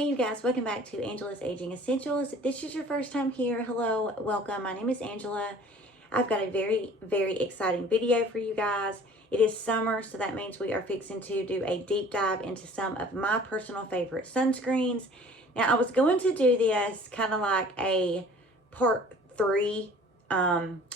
Hey you guys, welcome back to Angela's Aging Essentials. If this is your first time here, hello, welcome. My name is Angela. I've got a very exciting video for you guys. It is summer, so that means we are fixing to do a deep dive into some of my personal favorite sunscreens. Now, I was going to do this kind of like a part 3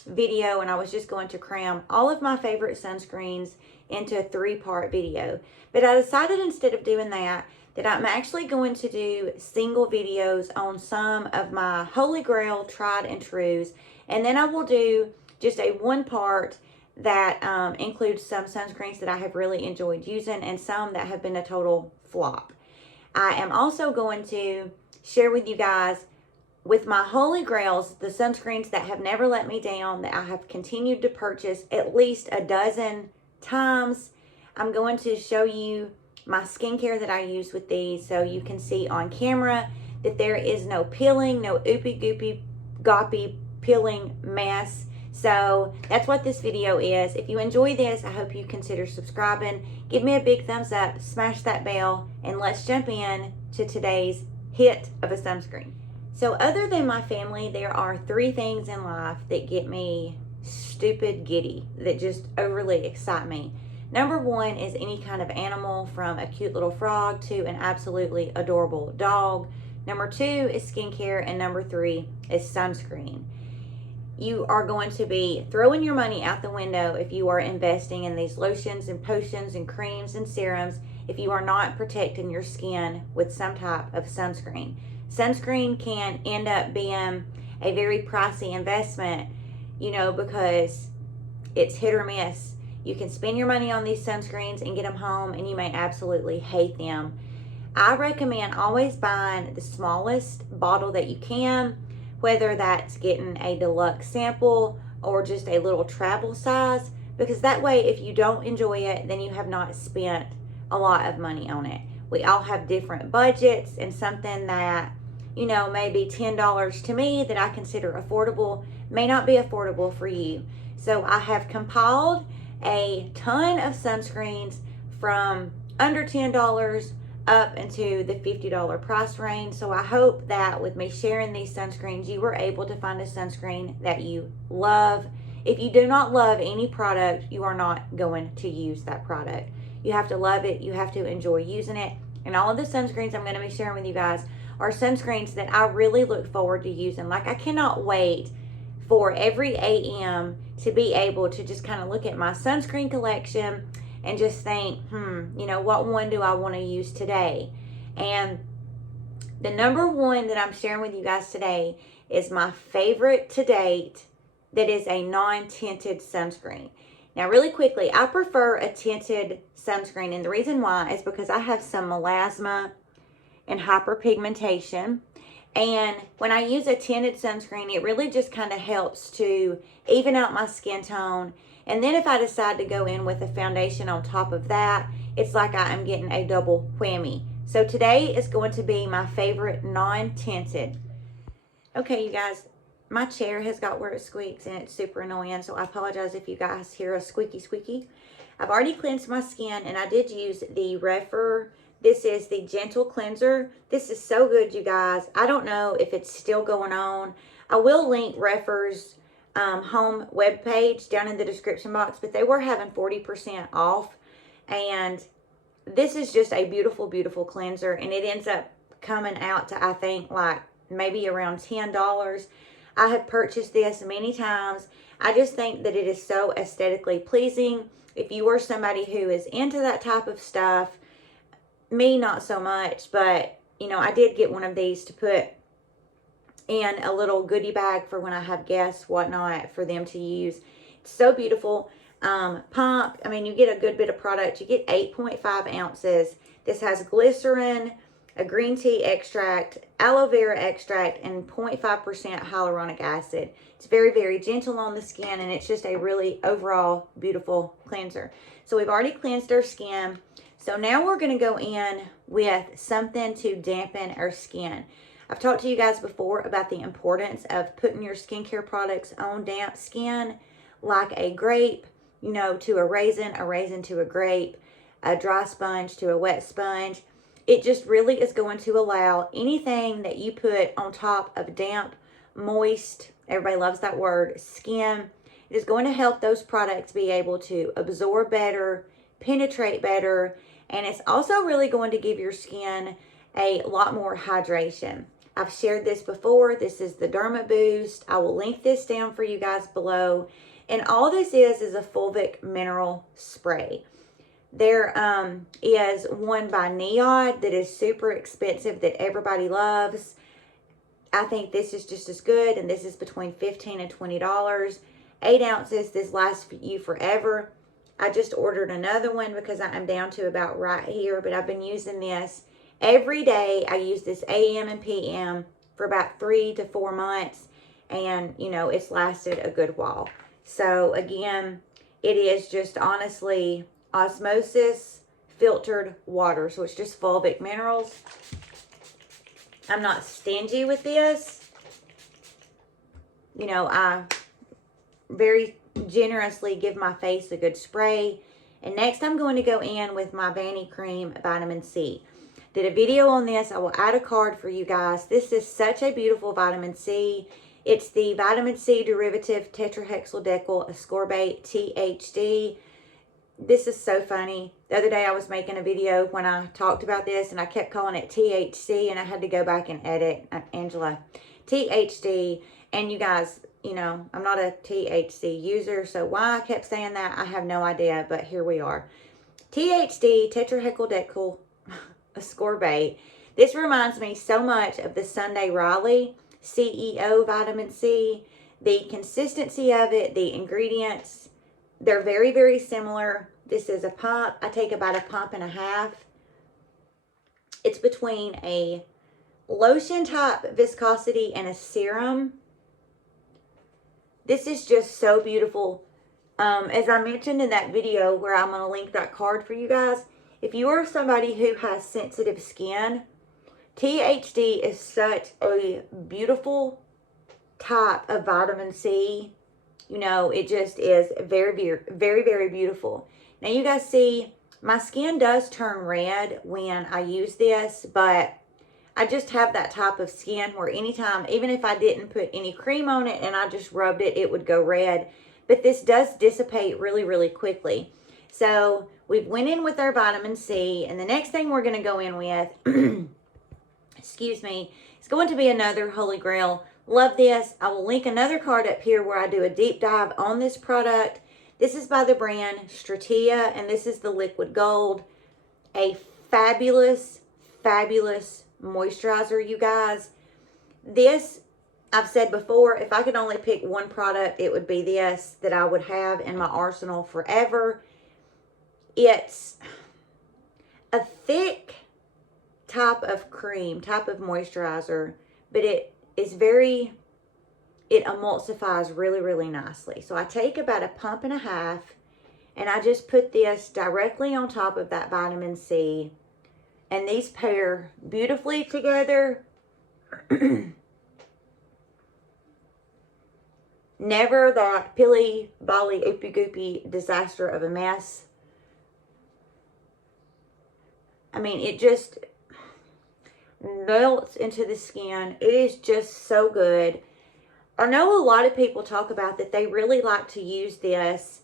video, and I was just going to cram all of my favorite sunscreens into a 3-part video. But I decided instead of doing that I'm actually going to do single videos on some of my holy grail tried and trues, and then I will do just a 1-part that includes some sunscreens that I have really enjoyed using and some that have been a total flop. I am also going to share with you guys, with my holy grails, the sunscreens that have never let me down, that I have continued to purchase at least a dozen times. I'm going to show you my skincare that I use with these, so you can see on camera that there is no peeling, no oopy goopy goppy peeling mess. So that's what this video is. If you enjoy this, I hope you consider subscribing, give me a big thumbs up, smash that bell, and let's jump in to today's hit of a sunscreen. So other than my family, there are 3 things in life that get me stupid giddy, that just overly excite me. Number 1 is any kind of animal, from a cute little frog to an absolutely adorable dog. Number 2 is skincare, and number 3 is sunscreen. You are going to be throwing your money out the window if you are investing in these lotions and potions and creams and serums if you are not protecting your skin with some type of sunscreen. Sunscreen can end up being a very pricey investment, because it's hit or miss. You can spend your money on these sunscreens and get them home, and you may absolutely hate them. I recommend always buying the smallest bottle that you can, whether that's getting a deluxe sample or just a little travel size, because that way, if you don't enjoy it, then you have not spent a lot of money on it. We all have different budgets, and something that, maybe $10 to me that I consider affordable may not be affordable for you. So I have compiled a ton of sunscreens from under $10 up into the $50 price range. So I hope that with me sharing these sunscreens, you were able to find a sunscreen that you love. If you do not love any product, you are not going to use that product. You have to love it. You have to enjoy using it. And all of the sunscreens I'm going to be sharing with you guys are sunscreens that I really look forward to using. Like, I cannot wait for every AM to be able to just kind of look at my sunscreen collection and just think, what one do I want to use today? And the number 1 that I'm sharing with you guys today is my favorite to date, that is a non-tinted sunscreen. Now, really quickly, I prefer a tinted sunscreen, and the reason why is because I have some melasma and hyperpigmentation. And when I use a tinted sunscreen, it really just kind of helps to even out my skin tone. And then if I decide to go in with a foundation on top of that, it's like I am getting a double whammy. So today is going to be my favorite non-tinted. Okay, you guys, my chair has got where it squeaks, and it's super annoying. So I apologize if you guys hear a squeaky. I've already cleansed my skin, and I did use the Refer. This is the Gentle Cleanser. This is so good, you guys. I don't know if it's still going on. I will link Refer's home webpage down in the description box, but they were having 40% off. And this is just a beautiful cleanser, and it ends up coming out to, I think, like maybe around $10. I have purchased this many times. I just think that it is so aesthetically pleasing. If you are somebody who is into that type of stuff, me not so much, but I did get one of these to put in a little goodie bag for when I have guests, whatnot, for them to use. It's so beautiful. Pump, you get a good bit of product. You get 8.5 ounces. This has glycerin, a green tea extract, aloe vera extract, and 0.5% hyaluronic acid. It's very gentle on the skin, and it's just a really overall beautiful cleanser. So we've already cleansed our skin. So now we're going to go in with something to dampen our skin. I've talked to you guys before about the importance of putting your skincare products on damp skin, like a grape, to a raisin to a grape, a dry sponge to a wet sponge. it just really is going to allow anything that you put on top of damp, moist, everybody loves that word, skin. It is going to help those products be able to absorb better, penetrate better, and it's also really going to give your skin a lot more hydration. I've shared this before. This is the Dermaboost. I will link this down for you guys below. And all this is a fulvic mineral spray. There is one by Neod that is super expensive that everybody loves. I think this is just as good, and this is between $15 and $20. 8 ounces. This lasts you forever. I just ordered another one because I'm down to about right here, but I've been using this every day. I use this AM and PM for about 3 to 4 months, and you know, it's lasted a good while. So again, it is just honestly osmosis filtered water. So it's just fulvic minerals. I'm not stingy with this. You know, I very generously give my face a good spray. And next I'm going to go in with my Vanicream Vitamin C. Did a video on this. I will add a card for you guys. This is such a beautiful vitamin C. It's the vitamin C derivative tetrahexyldecyl ascorbate THD. This is so funny. The other day I was making a video when I talked about this, and I kept calling it THC, and I had to go back and edit, Angela, THD. And you guys, you know, I'm not a THC user, so why I kept saying that, I have no idea, but here we are. THD, tetrahexyldecyl ascorbate. This reminds me so much of the Sunday Riley CEO vitamin C. The consistency of it, the ingredients, they're very, very similar. This is a pump. I take about 1.5 pumps. It's between a lotion type viscosity and a serum. This is just so beautiful. As I mentioned in that video where I'm going to link that card for you guys, if you are somebody who has sensitive skin, THD is such a beautiful type of vitamin C. You know, it just is very, very, very, very beautiful. Now, you guys see, my skin does turn red when I use this, but I just have that type of skin where anytime, even if I didn't put any cream on it and I just rubbed it, it would go red. But this does dissipate really, really quickly. So we've went in with our vitamin C, and the next thing we're going to go in with, excuse me, it's going to be another Holy Grail. Love this. I will link another card up here where I do a deep dive on this product. This is by the brand Stratia, and this is the Liquid Gold. A fabulous, fabulous moisturizer, you guys. This, I've said before, if I could only pick one product, it would be this that I would have in my arsenal forever. It's a thick type of cream, type of moisturizer, but it emulsifies really, really nicely. So I take about 1.5 pumps, and I just put this directly on top of that vitamin C, and these pair beautifully together. Never that pilly, bally, oopy goopy disaster of a mess. I mean, it just melts into the skin. It is just so good. I know a lot of people talk about that they really like to use this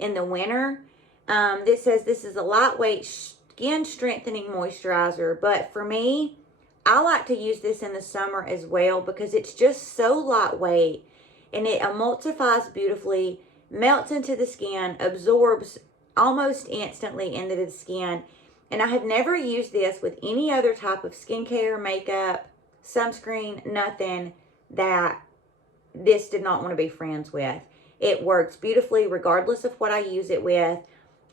in the winter. This says this is a lightweight skin strengthening moisturizer, but for me, I like to use this in the summer as well because it's just so lightweight, and it emulsifies beautifully, melts into the skin, absorbs almost instantly into the skin. And I have never used this with any other type of skincare, makeup, sunscreen, nothing that this did not want to be friends with. It works beautifully regardless of what I use it with.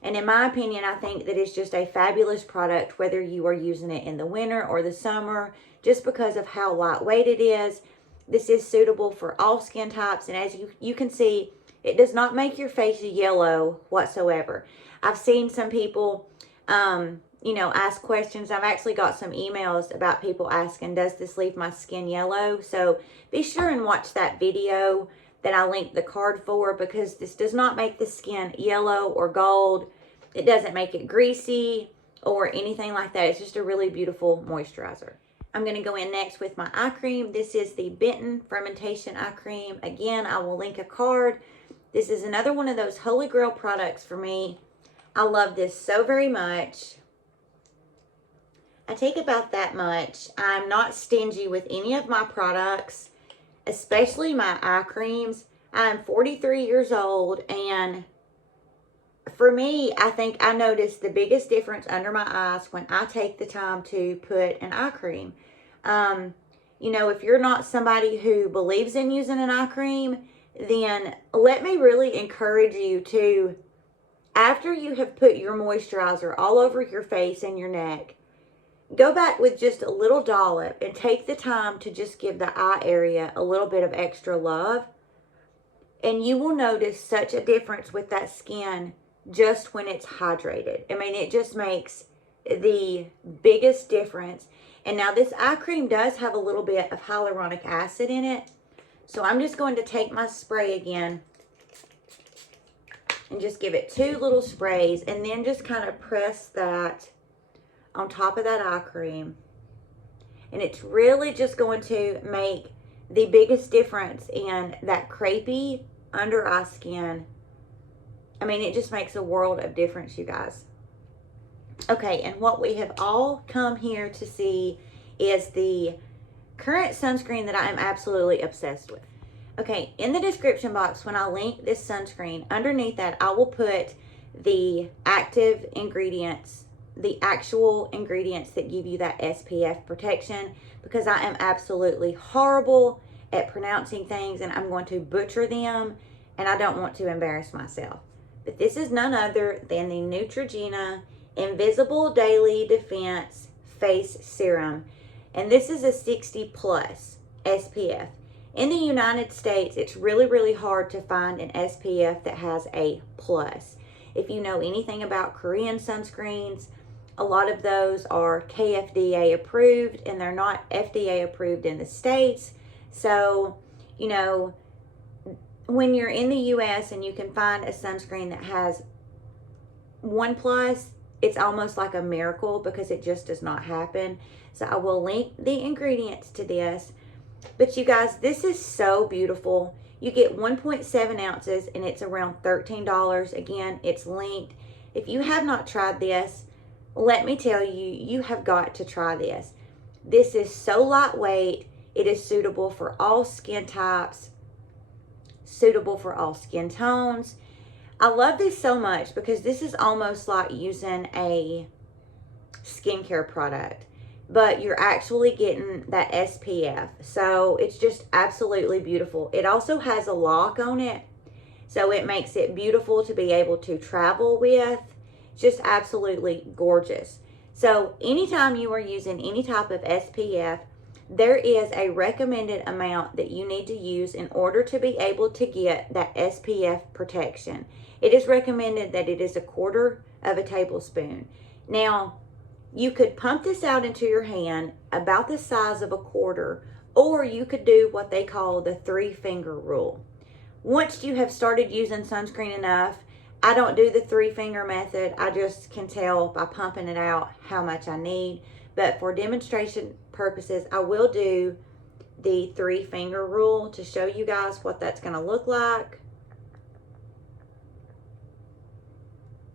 And in my opinion, I think that it's just a fabulous product whether you are using it in the winter or the summer, just because of how lightweight it is. This is suitable for all skin types, and as you can see, it does not make your face yellow whatsoever. I've seen some people you know, ask questions. I've actually got some emails about people asking, does this leave my skin yellow? So be sure and watch that video that I linked the card for, because this does not make the skin yellow or gold. It doesn't make it greasy or anything like that. It's just a really beautiful moisturizer. I'm going to go in next with my eye cream. This is the Benton Fermentation Eye Cream. Again, I will link a card. This is another one of those holy grail products for me. I love this so very much. I take about that much. I'm not stingy with any of my products, especially my eye creams. I'm 43 years old, and for me, I think I notice the biggest difference under my eyes when I take the time to put an eye cream. You know, if you're not somebody who believes in using an eye cream, then let me really encourage you to, after you have put your moisturizer all over your face and your neck, go back with just a little dollop and take the time to just give the eye area a little bit of extra love. And you will notice such a difference with that skin just when it's hydrated. I mean, it just makes the biggest difference. And now this eye cream does have a little bit of hyaluronic acid in it. So I'm just going to take my spray again and just give it 2 little sprays, and then just kind of press that on top of that eye cream. And it's really just going to make the biggest difference in that crepey under eye skin. I mean, it just makes a world of difference, you guys. Okay, and what we have all come here to see is the current sunscreen that I am absolutely obsessed with. Okay, in the description box, when I link this sunscreen, underneath that, I will put the active ingredients, the actual ingredients that give you that SPF protection, because I am absolutely horrible at pronouncing things and I'm going to butcher them, and I don't want to embarrass myself. But this is none other than the Neutrogena Invisible Daily Defense Face Serum. And this is a 60 plus SPF. In the United States, it's really, really hard to find an SPF that has a plus. If you know anything about Korean sunscreens, a lot of those are KFDA approved, and they're not FDA approved in the States. So, you know, when you're in the US and you can find a sunscreen that has 1+, it's almost like a miracle, because it just does not happen. So I will link the ingredients to this. But you guys, this is so beautiful. You get 1.7 ounces and it's around $13. Again, it's linked. If you have not tried this, let me tell you, you have got to try this. This is so lightweight. It is suitable for all skin types, suitable for all skin tones. I love this so much because this is almost like using a skincare product, but you're actually getting that SPF. So it's just absolutely beautiful. It also has a lock on it, so it makes it beautiful to be able to travel with. It's just absolutely gorgeous. So anytime you are using any type of SPF, there is a recommended amount that you need to use in order to be able to get that SPF protection. It is recommended that it is 1/4 of a tablespoon. Now, you could pump this out into your hand about the size of 1/4, or you could do what they call the 3-finger rule. Once you have started using sunscreen enough, I don't do the 3-finger method. I just can tell by pumping it out how much I need. But for demonstration purposes, I will do the 3-finger rule to show you guys what that's going to look like.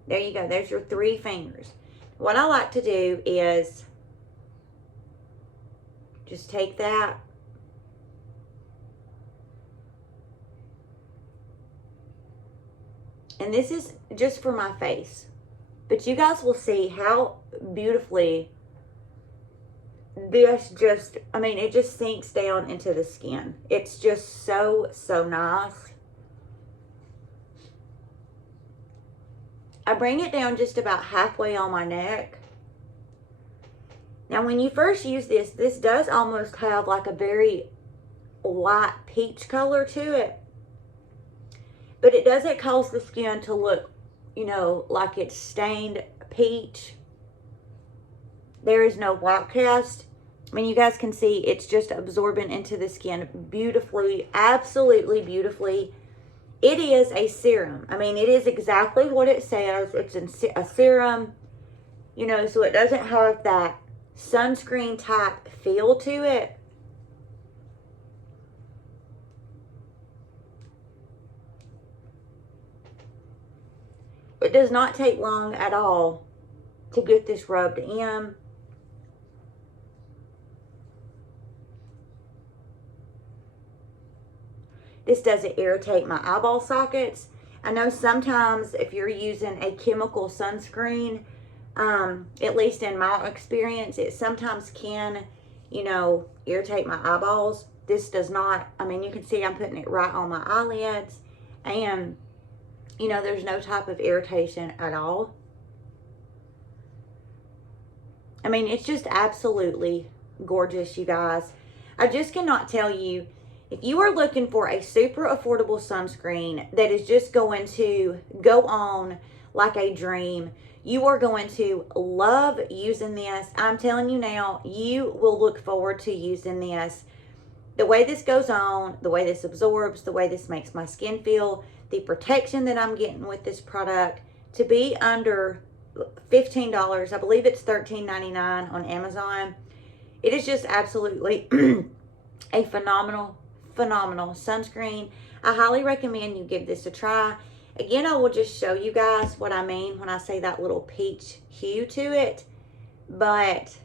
There you go. There's your 3 fingers. What I like to do is just take that and this is just for my face, but you guys will see how beautifully this just, I mean, it just sinks down into the skin. It's just so, so nice. I bring it down just about halfway on my neck. Now, when you first use this, this does almost have like a very light peach color to it. But it doesn't cause the skin to look, you know, like it's stained peach. There is no white cast. I mean, you guys can see it's just absorbing into the skin beautifully, absolutely beautifully. It is a serum. I mean, it is exactly what it says. It's a serum. you know, so it doesn't have that sunscreen type feel to it. It does not take long at all to get this rubbed in. This doesn't irritate my eyeball sockets. I know sometimes if you're using a chemical sunscreen, at least in my experience, it sometimes can, you know, irritate my eyeballs. This does not. I mean, you can see I'm putting it right on my eyelids, and, you know, there's no type of irritation at all. I mean, it's just absolutely gorgeous, you guys. I just cannot tell you, if you are looking for a super affordable sunscreen that is just going to go on like a dream, you are going to love using this. I'm telling you now, you will look forward to using this. The way this goes on, the way this absorbs, the way this makes my skin feel, the protection that I'm getting with this product, to be under $15, I believe it's $13.99 on Amazon. It is just absolutely a phenomenal sunscreen. I highly recommend you give this a try. Again, I will just show you guys what I mean when I say that little peach hue to it, but,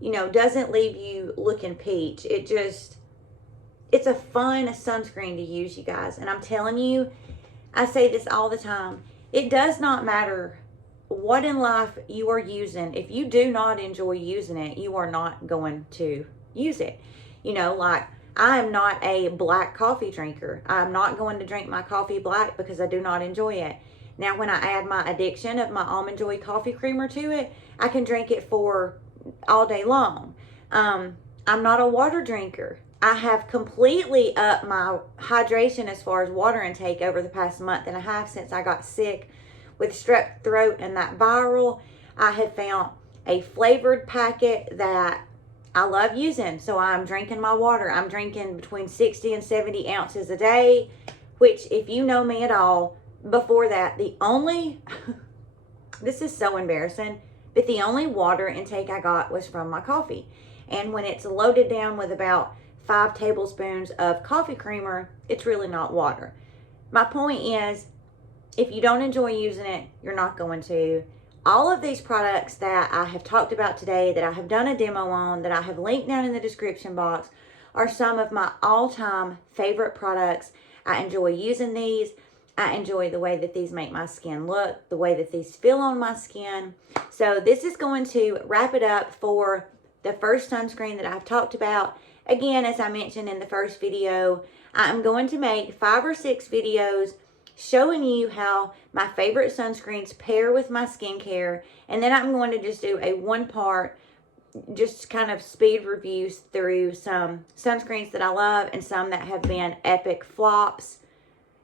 you know, doesn't leave you looking peach. It's a fun sunscreen to use, you guys. And I'm telling you, I say this all the time, it does not matter what in life you are using. If you do not enjoy using it, you are not going to use it. You know, like, I am not a black coffee drinker. I'm not going to drink my coffee black because I do not enjoy it. Now, when I add my addiction of my Almond Joy coffee creamer to it, I can drink it for all day long. I'm not a water drinker. I have completely upped my hydration as far as water intake over the past month and a half since I got sick with strep throat and that viral. I have found a flavored packet that I love using. So I'm drinking my water. I'm drinking between 60 and 70 ounces a day, which, if you know me at all, before that, the only, this is so embarrassing, but the only water intake I got was from my coffee. And when it's loaded down with about 5 tablespoons of coffee creamer, it's really not water. My point is, if you don't enjoy using it, you're not going to. All of these products that I have talked about today, that I have done a demo on, that I have linked down in the description box, are some of my all-time favorite products. I enjoy using these. I enjoy the way that these make my skin look, the way that these feel on my skin. So this is going to wrap it up for the first sunscreen that I've talked about. Again, as I mentioned in the first video, I'm going to make 5 or 6 videos showing you how my favorite sunscreens pair with my skincare. And then I'm going to just do a 1-part, just kind of speed reviews through some sunscreens that I love and some that have been epic flops.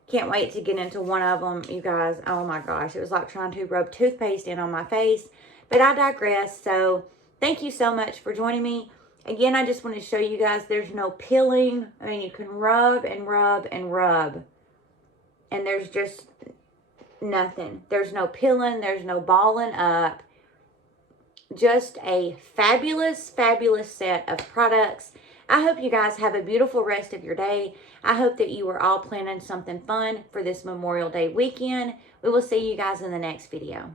Can't wait to get into one of them, you guys. Oh my gosh, it was like trying to rub toothpaste in on my face. But I digress. So thank you so much for joining me. Again, I just want to show you guys there's no peeling. I mean, you can rub and rub and rub, and there's just nothing. There's no peeling. There's no balling up. Just a fabulous, fabulous set of products. I hope you guys have a beautiful rest of your day. I hope that you are all planning something fun for this Memorial Day weekend. We will see you guys in the next video.